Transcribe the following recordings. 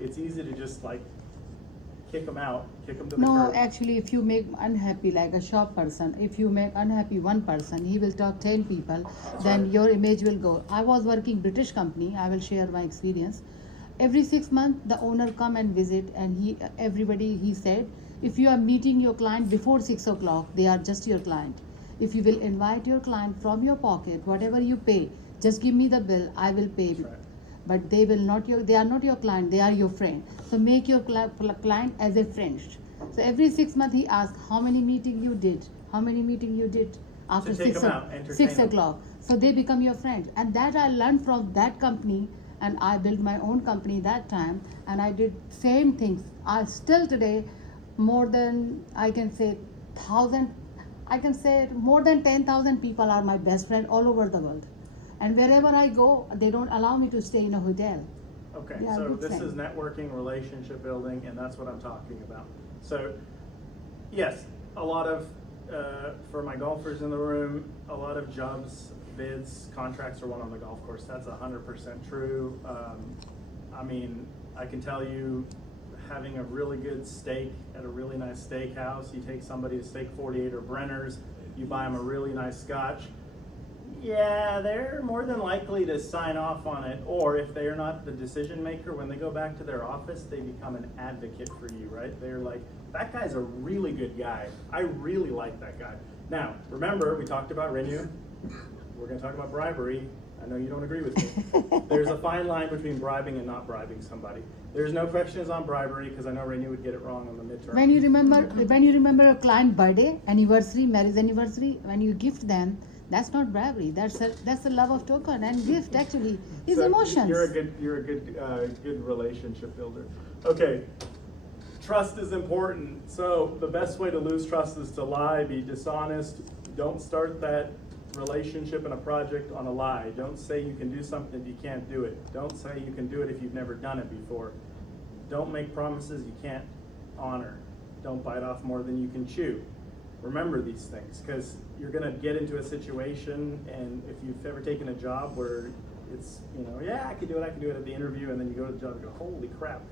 it's easy to just like kick them out, kick them to the No, curb. actually, if you make unhappy like a shop person, if you make unhappy one person, he will talk 10 people, then right. your image will go. I was working British company, I will share my experience. Every 6 months, the owner come and visit, and he said, if you are meeting your client before 6 o'clock, they are just your client. If you will invite your client from your pocket, whatever you pay, just give me the bill, I will pay. That's right. But they are not your client, they are your friend. So make your client as a friend. So every 6 months he asks how many meeting you did, after So take them out, entertain 6 them. o'clock. So they become your friends, and that I learned from that company. And I built my own company that time, and I did same things. I still today, more than I can say 10,000 people are my best friend all over the world. And wherever I go, they don't allow me to stay in a hotel. Okay, They are so good this is friends. networking, relationship building, and that's what I'm talking about. So, yes, a lot of, for my golfers in the room, a lot of jobs, bids, contracts are won on the golf course. That's 100% true. I mean, I can tell you, having a really good steak at a really nice steakhouse, you take somebody to Steak 48 or Brenner's, you buy them a really nice scotch, yeah, they're more than likely to sign off on it, or if they are not the decision maker, when they go back to their office, they become an advocate for you, right? They're like, that guy's a really good guy. I really like that guy. Now, remember, we talked about Renew. We're going to talk about bribery. I know you don't agree with me. There's a fine line between bribing and not bribing somebody. There's no questions on bribery, because I know Renew would get it wrong on the midterm. When you remember a client birthday, anniversary, marriage anniversary, when you gift them, that's not bribery. That's a love of token and gift. Actually, is So emotions. You're a good relationship builder. Okay, trust is important. So the best way to lose trust is to lie, be dishonest. Don't start that relationship in a project on a lie. Don't say you can do something if you can't do it. Don't say you can do it if you've never done it before. Don't make promises you can't honor. Don't bite off more than you can chew. Remember these things, because you're going to get into a situation, and if you've ever taken a job where it's, yeah, I can do it at the interview, and then you go to the job and go, holy crap.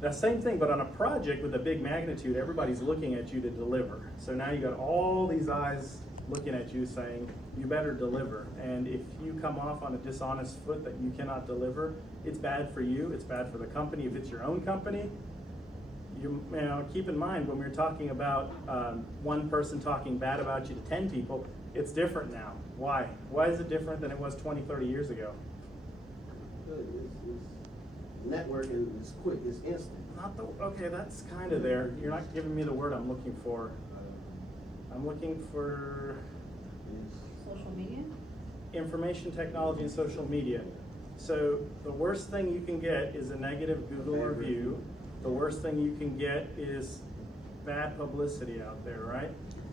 That same thing, but on a project with a big magnitude, everybody's looking at you to deliver. So now you got all these eyes looking at you saying, you better deliver. And if you come off on a dishonest foot that you cannot deliver, it's bad for you, it's bad for the company. If it's your own company, you keep in mind when we're talking about one person talking bad about you to 10 people, it's different now. Why? Why is it different than it was 20, 30 years ago? Networking is quick, it's instant. Okay, that's kind of there. You're not giving me the word I'm looking for. I'm looking for Social media? information technology and social media. So the worst thing you can get is a negative Google review. The worst thing you can get is bad publicity out there, right?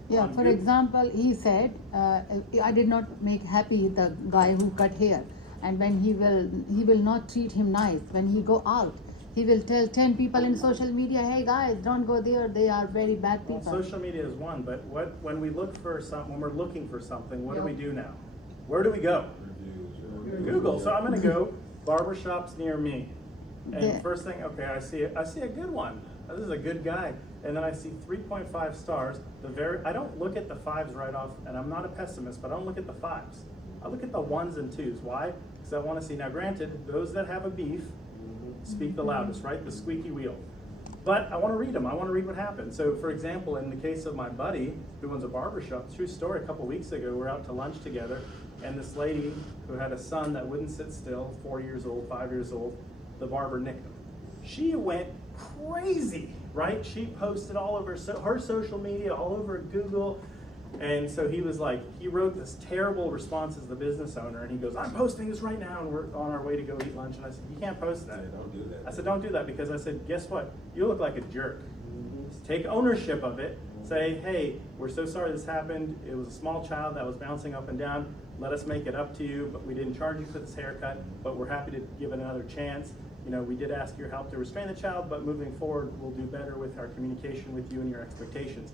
Yeah, for example, he said, I did not make happy the guy who cut hair. And when he will not treat him nice. When he go out, he will tell 10 people in social media, hey guys, don't go there, they are very bad people. Well, social media is one, but when we're looking for something, what do we do now? Where do we go? Google. So I'm going to go barbershops near me. And Yeah. first thing, okay, I see a good one. This is a good guy. And then I see 3.5 stars. I don't look at the 5s right off, and I'm not a pessimist, but I don't look at the 5s. I look at the 1s and 2s. Why? Because I want to see. Now, granted, those that have a beef speak the loudest, right? The squeaky wheel. But I want to read them. I want to read what happened. So, for example, in the case of my buddy who owns a barbershop, true story, a couple weeks ago, we were out to lunch together, and this lady who had a son that wouldn't sit still, 4 years old, 5 years old, the barber nicked him. She went crazy, right? She posted all over her social media, all over Google. And so he wrote this terrible response as the business owner, and he goes, I'm posting this right now, and we're on our way to go eat lunch. And I said, you can't post that. Don't do that. I said, don't do that, because I said, guess what? You look like a jerk. Take ownership of it. Say, hey, we're so sorry this happened. It was a small child that was bouncing up and down. Let us make it up to you, but we didn't charge you for this haircut, but we're happy to give it another chance. We did ask your help to restrain the child, but moving forward, we'll do better with our communication with you and your expectations.